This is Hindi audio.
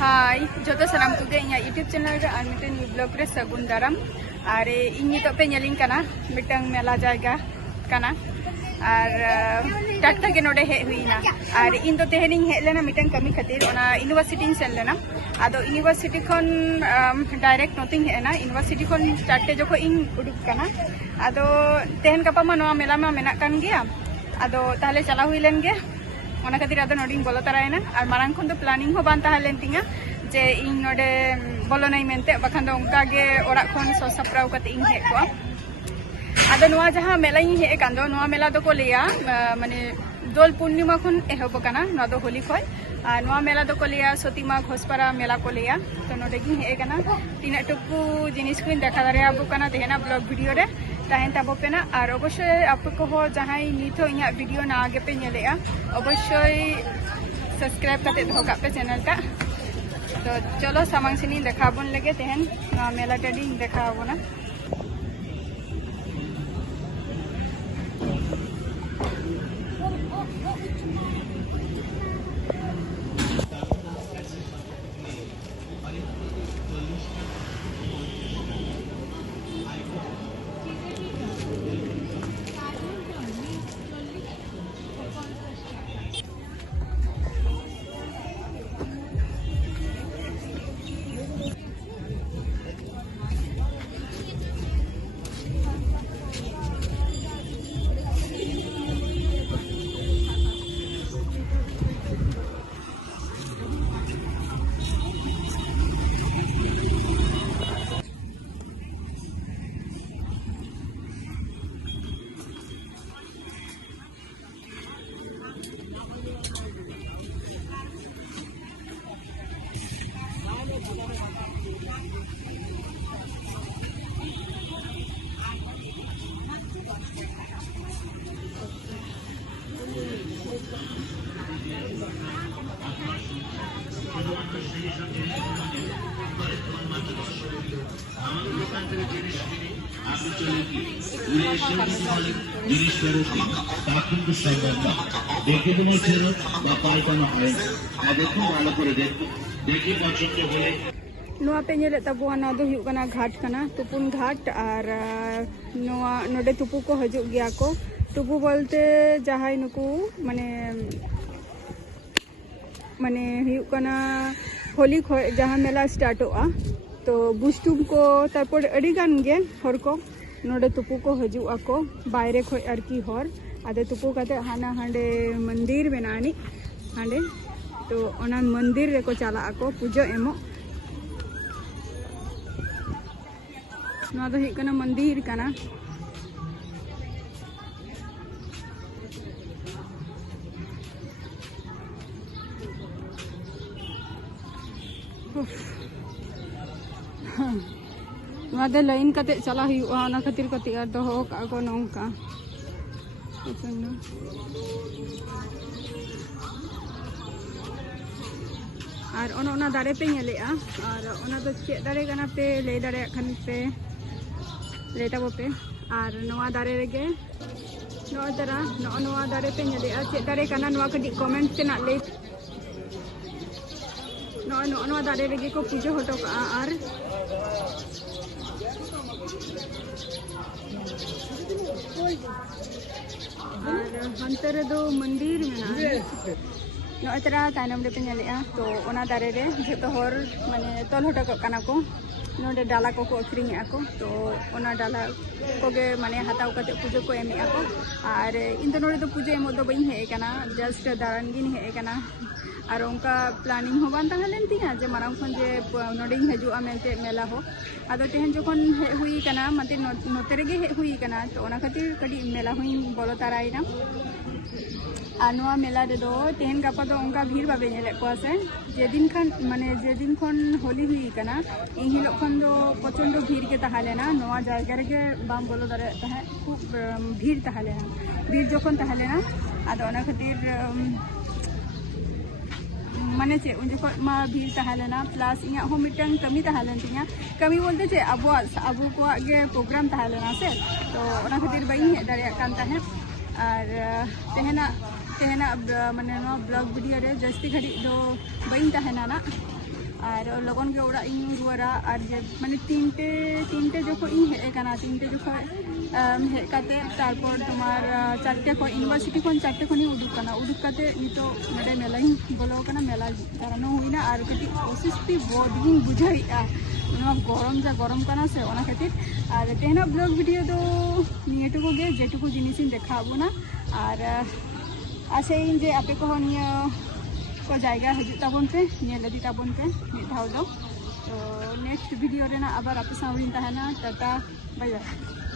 हाय जो सामान को यूट्यूब चैनल रे मिट्टन ब्लॉग रे सगुन दाराम और इन नितो पे नेलिंग कना मिट्टन मेला जायगा कना और टाटा के नोडे हे हुईना और इन तो तेहनिंग हे लेना मिट्टन कमी खातिर ओना यूनिवर्सिटी सेन लेना आदो यूनिवर्सिटी खन डायरेक्ट नोटिंग हे ना यूनिवर्सिटी खन टाटे जोखो इन उडुक कना आदो तेहन गपा मा नोआ मेला मा मेना कान गया आदो ताहले चला हुई लेन गे ओना खातिर आदो नोडिंग बोलो तरायना और मारांग खन तो प्लानिंग हो बान ताहा लेन तिंगा जे इन नोडे बोलो नाई मेनते बखान दो उनका गे ओरा खन सो सप्राव कते इन हे को आदो नोआ जहां मेला इन हे कान दो नोआ मेला दो को लिया माने दोल पूर्णिमा खन एहब कना नो दो होली खय और नोआ मेला दो को लिया सतीमा घोषपारा मेला को लिया तो नोडे गी हे कना तीना टुकु जिनिस को देखा दारे आबो कना तेहना ब्लॉग वीडियो रे ताहेन ताबो पेना और अवश्य आपको को हो जहां निथो इया वीडियो ना आगे पे नेलेआ अवश्य सब्सक्राइब करते दो का पे चैनल का तो चलो सामांग सिनी देखा बन लगे तेहन नोआ मेला टडी देखा बोना देखे तुम्हार चेहरा पाल्टानो है देखो भालो करे देखी पसंद होले नोआ पे नेले तबुआ ना दो हुयु कना घाट कना तुपुन घाट और नोआ नोडे तुपु को हजु गया को तुपु बोलते जहाय नुकु माने माने हुयु कना होली खो जहां मेला स्टार्टोआ तो बुस्टुम को तारपर अडी गान गे हर को नोडे तुपु को हजु आको बाहरे खो आरकी हर आदे तुपु काते हाना हांडे मंदिर बेनानी हांडे तो ओना मंदिर रे को चला आको पूजा एमो ना दो हिकना मंदिर कना वादे लाइन कते चला हुआ ओना खातिर कते आर दो का को नोंका और ओना दारे पे नेलेआ और ओना दो चे दारे कना पे ले दारे खन पे लेटा बो पे और नोआ दारे रेगे नोआ तरा नोआ दारे पे नेलेआ चे दारे कना नोआ कडी कमेंट ते ना ले नोआ दारे रेगे को पूजा होटो का और हंतर दो मंदिर में ना तरह तायनम रे पे नेलेआ तो ओना दारे रे जतो हर माने तल हटो कना को नोडे डाला को अखरिंग आको तो ओना डाला कोगे माने हताव कते पूजा को एमे आको और इन तो नोडे तो पूजा एमो दो बई हे कना जस्ट दारन गिन हे कना और उनका प्लानिंग हो बान ताहलेन तिया जे माराम खन जे नोडे हजु आमेते मेला हो आदो तेहन जोखन हे हुई कना मते नोते रेगे हे हुई कना तो ओना खातिर कडी मेला हुई बोलो ताराइना और नोआ मेला रे दो तेहन गापा दो उनका भीड़ बाबे नेले को से जेदिन खन माने जेदिन खन होली हुई कना इन हिलो खन दो प्रचंड भीड़ के ताहालेना नोआ जायगा रे बाम बोलो दारे ताहे खूब भीड़ ताहालेना भीड़ जोखन ताहालेना आदो ओना खातिर माने चे उन जो मा भीड़ तहालेना प्लस इया हो मिटन कमी तहालेन तिया कमी बोलते चे अबु को आगे प्रोग्राम तहालेना से तो ओना खातिर बई हे दारिया कान ताहे और तेहना माने नो ब्लॉग वीडियो रे जस्ती घड़ी दो बई तहाना ना और लगन के ओड़ा इन रुआरा और जे माने तीनटे जो इन हे काना तीनटे जो हे काते तारपर तुम्हार चारटे को यूनिवर्सिटी खन चारटे खनि उदुक काना उदुक काते नितो नडे मेला बोलो काना मेला दारानो हुइना और कटी असिस्ति बोदिन बुझाइआ गरम जा गरम काना से ओना खातिर और तेना ब्लॉग वीडियो दो नियटुको गे जेटुको जिनिस देखाबोना और आसेइन जे आपे को निया को जायगा हजू ताबन पे निया लदी ताबन पे मिठाव दो तो नेक्स्ट वीडियो रेना आबार आपे सावरिन तहना टाटा बाय बाय।